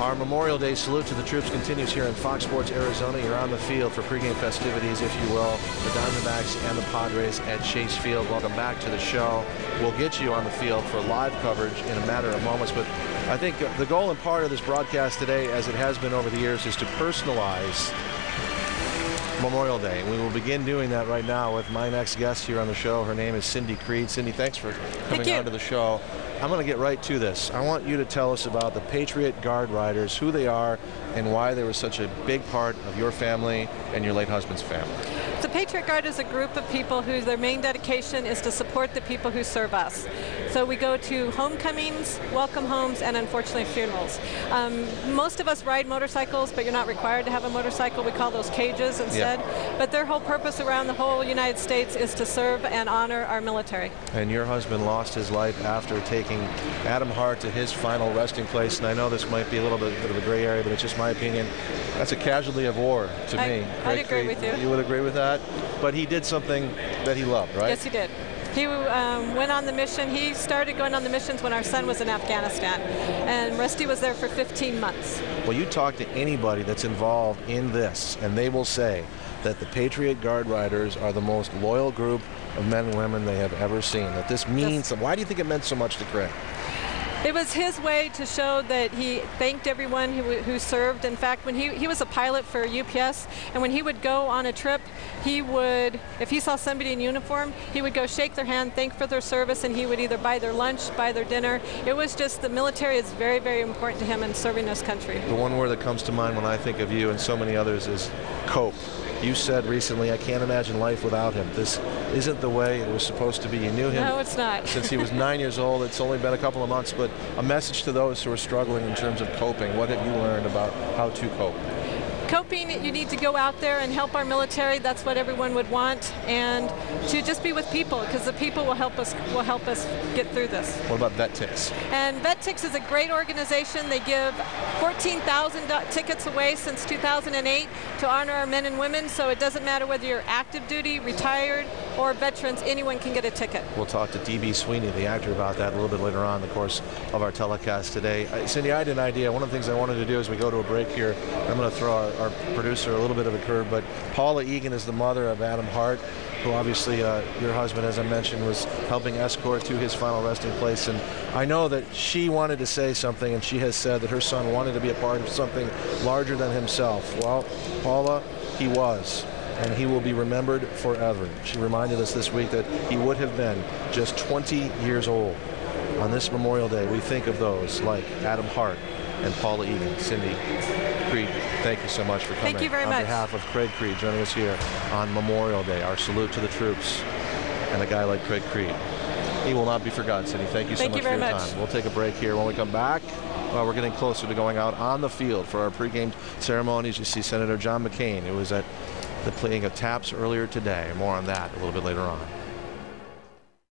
Our Memorial Day salute to the troops continues here in Fox Sports Arizona. You're on the field for pregame festivities, if you will. The Dbacks and the Padres at Chase Field. Welcome back to the show. We'll get you on the field for live coverage in a matter of moments. But I think the goal and part of this broadcast today, as it has been over the years, is to personalize Memorial Day. We will begin doing that right now with my next guest here on the show. Her name is Cindy Creed. Cindy, thanks for coming on to the show. I'm going to get right to this. I want you to tell us about the Patriot Guard Riders, who they are, and why they were such a big part of your family and your late husband's family. The Patriot Guard is a group of people whose their main dedication is to support the people who serve us. So we go to homecomings, welcome homes, and unfortunately funerals. Most of us ride motorcycles, but you're not required to have a motorcycle. We call those cages instead. Yeah. But their whole purpose around the whole United States is to serve and honor our military. And your husband lost his life after taking Adam Hart to his final resting place. And I know this might be a little bit of a gray area, but it's just my opinion. That's a casualty of war to me. I'd agree with you. You would agree with that? But he did something that he loved, right? Yes, he did. He went on the mission. He started going on the missions when our son was in Afghanistan. And Rusty was there for 15 months. Well, you talk to anybody that's involved in this, and they will say that the Patriot Guard Riders are the most loyal group of men and women they have ever seen. That this means something. Why do you think it meant so much to Craig? It was his way to show that he thanked everyone who served. In fact, when he was a pilot for UPS, and when he would go on a trip, he would, if he saw somebody in uniform, he would go shake their hand, thank for their service, and he would either buy their lunch, buy their dinner. It was just, the military is very, very important to him in serving this country. The one word that comes to mind when I think of you and so many others is cope. You said recently, I can't imagine life without him. This isn't the way it was supposed to be. You knew him. No, it's not. Since he was 9 years old. It's only been a couple of months, but a message to those who are struggling in terms of coping. What have you learned about how to cope? Coping, you need to go out there and help our military. That's what everyone would want, and to just be with people, because the people will help us get through this. What about VetTix? And VetTix is a great organization. They give 14,000 tickets away since 2008 to honor our men and women. So it doesn't matter whether you're active duty, retired, or veterans. Anyone can get a ticket. We'll talk to D.B. Sweeney, the actor, about that a little bit later on in the course of our telecast today. Cindy, I had an idea. One of the things I wanted to do as we go to a break here, I'm going to throw our producer a little bit of a curve, but Paula Egan is the mother of Adam Hart, who obviously your husband, as I mentioned, was helping escort to his final resting place. And I know that she wanted to say something, and she has said that her son wanted to be a part of something larger than himself. Well, Paula, he was, and he will be remembered forever. She reminded us this week that he would have been just 20 years old. On this Memorial Day, we think of those like Adam Hart and Paula Egan. Cindy Creed, thank you so much for coming. Thank you very much. On behalf of Craig Creed, joining us here on Memorial Day, our salute to the troops and a guy like Craig Creed. He will not be forgotten, Cindy. Thank you so much for your time. We'll take a break here. When we come back, we're getting closer to going out on the field for our pregame ceremonies. You see Senator John McCain, who was at the playing of taps earlier today. More on that a little bit later on.